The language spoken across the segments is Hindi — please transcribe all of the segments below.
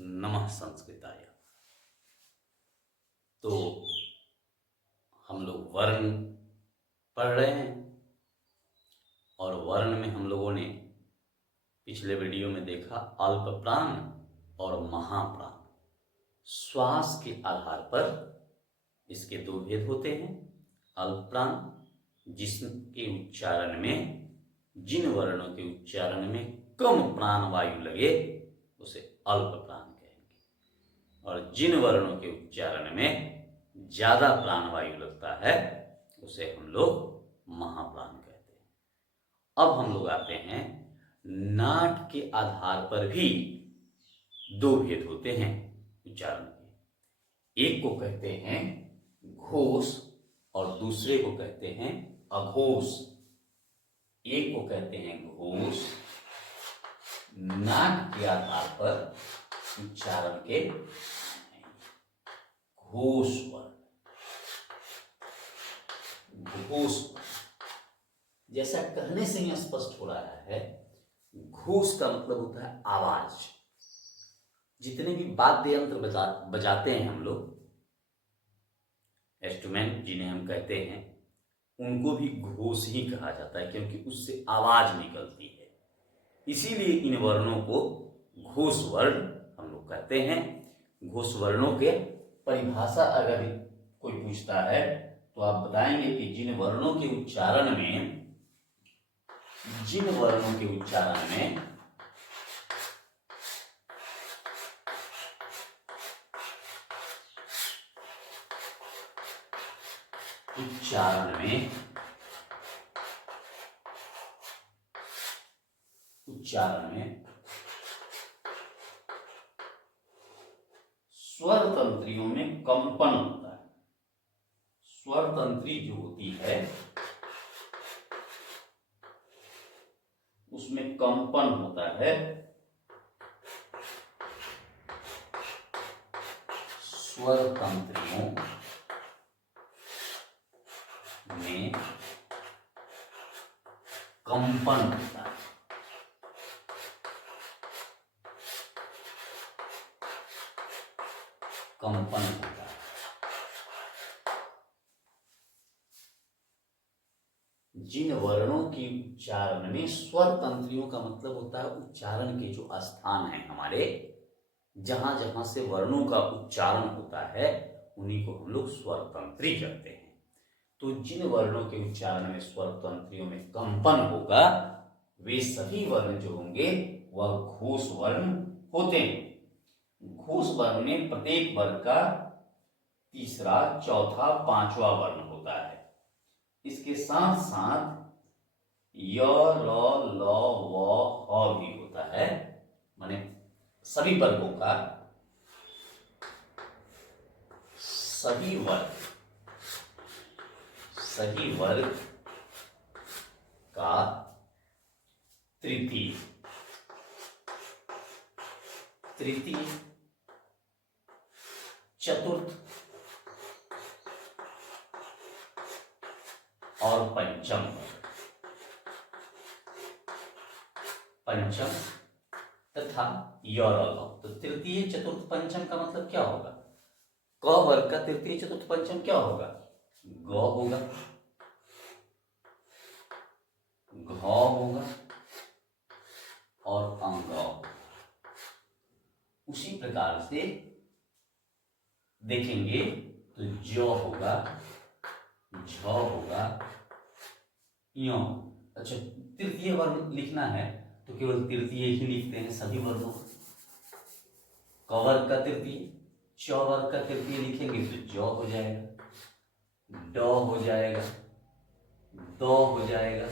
नमः संस्कृताय। तो हम लोग वर्ण पढ़ रहे हैं और वर्ण में हम लोगों ने पिछले वीडियो में देखा अल्प प्राण और महाप्राण। श्वास के आधार पर इसके दो भेद होते हैं। अल्प प्राण जिसके उच्चारण में जिन वर्णों के उच्चारण में कम प्राण वायु लगे उसे अल्प प्राण कहेंगे, और जिन वर्णों के उच्चारण में ज्यादा प्राण वायु लगता है उसे हम लोग महाप्राण कहते हैं। अब हम लोग आते हैं नाट के आधार पर भी दो भेद होते हैं उच्चारण के। एक को कहते हैं घोष और दूसरे को कहते हैं अघोष। एक को कहते हैं घोष, नाक के आधार पर उच्चारण के घोष वर्ण। घोष जैसा कहने से ही स्पष्ट हो रहा है, घोष का मतलब होता है आवाज। जितने भी वाद्य यंत्र बजाते हैं हम लोग, इंस्ट्रूमेंट जिन्हें हम कहते हैं, उनको भी घोष ही कहा जाता है क्योंकि उससे आवाज निकलती है। इसीलिए इन वर्णों को घोष वर्ण हम लोग कहते हैं। घोष वर्णों के परिभाषा अगर कोई पूछता है तो आप बताएंगे कि जिन वर्णों के उच्चारण में उच्चारण में स्वर तंत्रियों में कंपन होता है। स्वर तंत्री जो होती है उसमें कंपन होता है। स्वर तंत्रियों में कंपन होता है। कंपन होता है। जिन वर्णों के उच्चारण में स्वर तंत्रियों का मतलब होता है उच्चारण के जो स्थान है हमारे, जहां जहां से वर्णों का उच्चारण होता है उन्हीं को हम लोग स्वर तंत्री कहते हैं। तो जिन वर्णों के उच्चारण में स्वर तंत्रियों में कंपन होगा वे सभी वर्ण जो होंगे वह घोष वर्ण होते हैं। घोष वर्ण में प्रत्येक वर्ग का तीसरा, चौथा, पांचवा वर्ण होता है। इसके साथ साथ य, र, ल, व, ह भी होता है। माने सभी वर्गों का, सही वर्ग का तृतीय, चतुर्थ और पंचम तथा य, र, ल। तो तृतीय, चतुर्थ, पंचम का मतलब क्या होगा? क वर्ग का तृतीय, चतुर्थ, पंचम क्या होगा? ग होगा, घ होगा और अंग। उसी प्रकार से देखेंगे तो ज होगा, झ होगा, य। अच्छा, तृतीय वर्ण लिखना है तो केवल तृतीय ही लिखते हैं सभी वर्णों। क वर्ग का तृतीय, च वर्ग का तृतीय लिखेंगे तो ज हो जाएगा, ड हो जाएगा, द हो जाएगा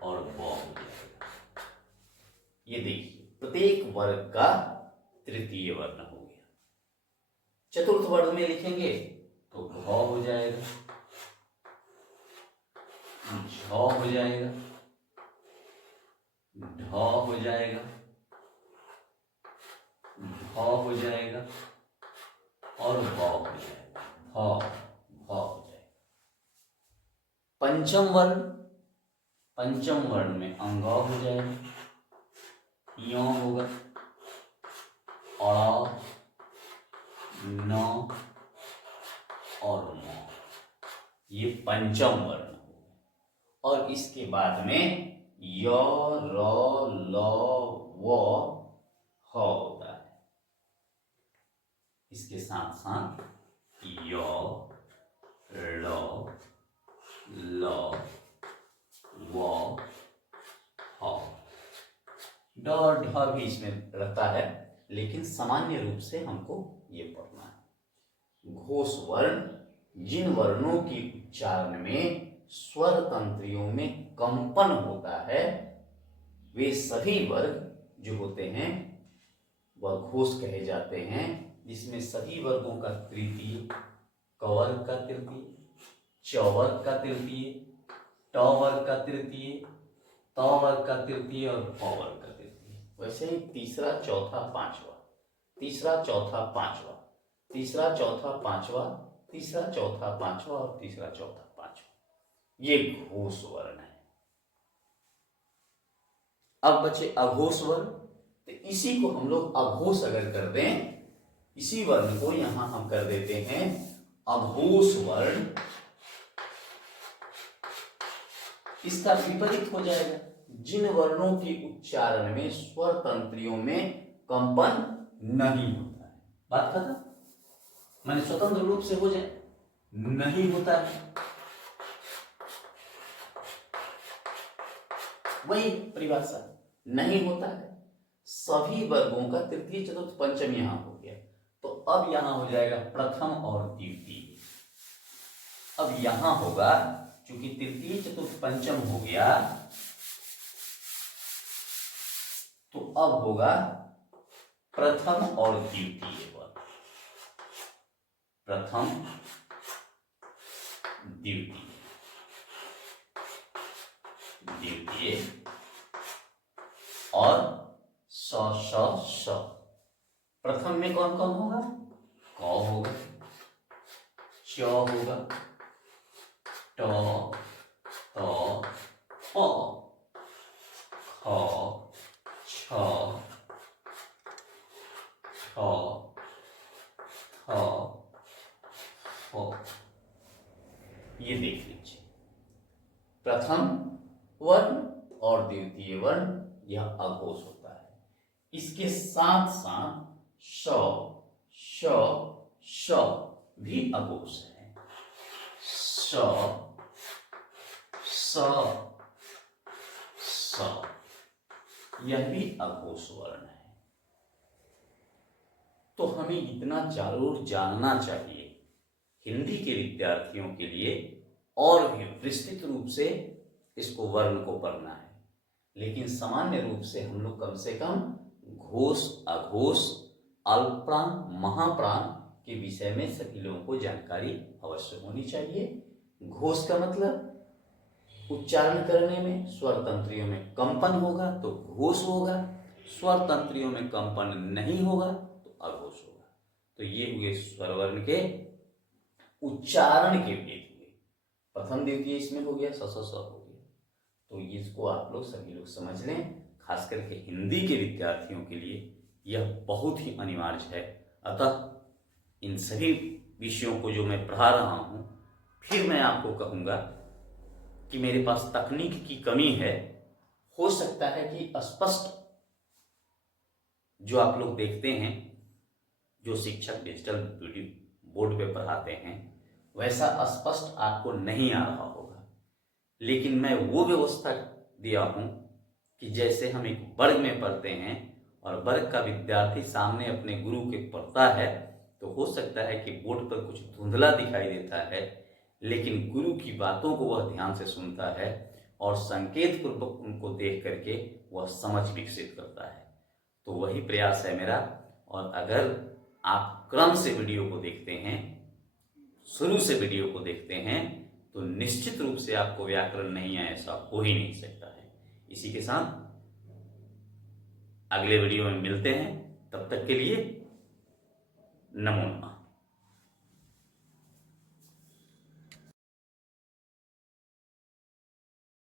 और ब हो जाएगा। ये देखिए प्रत्येक वर्ग का तृतीय वर्ण हो गया। चतुर्थ वर्ण में लिखेंगे तो घ हो जाएगा, झ हो जाएगा, ढ हो जाएगा, भ हो जाएगा और भ हो जाएगा, भ हो जाएगा। पंचम वर्ण में अंग हो जाएगा, य होगा और पंचम वर्ण हो। और इसके बाद में य, र, ल, व, ह होता है। इसके साथ साथ य, र, ल, व, ह। ड और ढ भी इसमें रहता है, लेकिन सामान्य रूप से हमको ये पढ़ना है। घोष वर्ण जिन वर्णों के उच्चारण में स्वर तंत्रियों में कंपन होता है, वे सभी वर्ग जो होते हैं वह घोष कहे जाते हैं, जिसमें सभी वर्गों का तृतीय, क वर्ग का तृतीय, च वर्ग का तृतीय, ट वर्ग का तृतीय, त वर्ग का तृतीय और प वर्ग का तृतीय। वैसे ही तीसरा, चौथा, पांचवा, तीसरा, चौथा, पांचवा, तीसरा, चौथा, पांचवा, तीसरा, चौथा, पांचवा और तीसरा, चौथा, पांचवा, ये घोष वर्ण है। अब बचे अघोष वर्ण। तो इसी को हम लोग अघोष अगर कर दें, इसी वर्ण को यहां हम कर देते हैं अघोष वर्ण। इसका विपरीत हो जाएगा, जिन वर्णों के उच्चारण में स्वर तंत्रियों में कंपन नहीं होता है। बात खत्म। माने स्वतंत्र रूप से हो जाए, नहीं होता है, वही परिभाषा, नहीं होता है। सभी वर्गों का तृतीय, चतुर्थ, पंचम यहां हो गया। तो अब यहां हो जाएगा प्रथम और द्वितीय। अब यहां होगा, चूंकि तृतीय, चतुर्थ, पंचम हो गया, तो अब होगा प्रथम और द्वितीय वर्ग। प्रथम, द्वितीय, द्वितीय और स, श, श। प्रथम में कौन कौन होगा? क होगा, च होगा, ट, त, प, ख, छ, ठ, थ, फ। ये देख लीजिए, प्रथम वर्ण और द्वितीय वर्ण यह अघोष होता है। इसके साथ साथ श, श, श भी अघोष है। स, स, स, यह भी अघोष वर्ण है। तो हमें इतना जरूर जानना चाहिए, हिंदी के विद्यार्थियों के लिए और भी विस्तृत रूप से इसको वर्ण को पढ़ना है, लेकिन सामान्य रूप से हम लोग कम से कम घोष, अघोष, अल्पप्राण, महाप्राण के विषय में सभी लोगों को जानकारी अवश्य होनी चाहिए। घोष का मतलब उच्चारण करने में स्वर तंत्रियों में कंपन होगा तो घोष होगा, स्वर तंत्रियों में कंपन नहीं होगा तो अघोष होगा। तो ये हुए स्वर वर्ण के उच्चारण के भेद हुए। प्रथम, द्वितीय इसमें हो गया, स, स, स हो गया। तो इसको आप लोग सभी लोग समझ लें, खास करके हिंदी के विद्यार्थियों के लिए यह बहुत ही अनिवार्य है। अतः इन सभी विषयों को जो मैं पढ़ा रहा हूँ, फिर मैं आपको कहूँगा कि मेरे पास तकनीक की कमी है। हो सकता है कि स्पष्ट जो आप लोग देखते हैं, जो शिक्षक डिजिटल वीडियो बोर्ड पे पढ़ाते हैं, वैसा स्पष्ट आपको नहीं आ रहा होगा, लेकिन मैं वो व्यवस्था दिया हूँ कि जैसे हम एक वर्ग में पढ़ते हैं और वर्ग का विद्यार्थी सामने अपने गुरु के पढ़ता है, तो हो सकता है कि बोर्ड पर कुछ धुंधला दिखाई देता है, लेकिन गुरु की बातों को वह ध्यान से सुनता है और संकेत पूर्वक उनको देख करके वह समझ विकसित करता है। तो वही प्रयास है मेरा। और अगर आप क्रम से वीडियो को देखते हैं, शुरू से वीडियो को देखते हैं, तो निश्चित रूप से आपको व्याकरण नहीं है ऐसा हो ही नहीं सकता है। इसी के साथ अगले वीडियो में मिलते हैं, तब तक के लिए नमो नमः।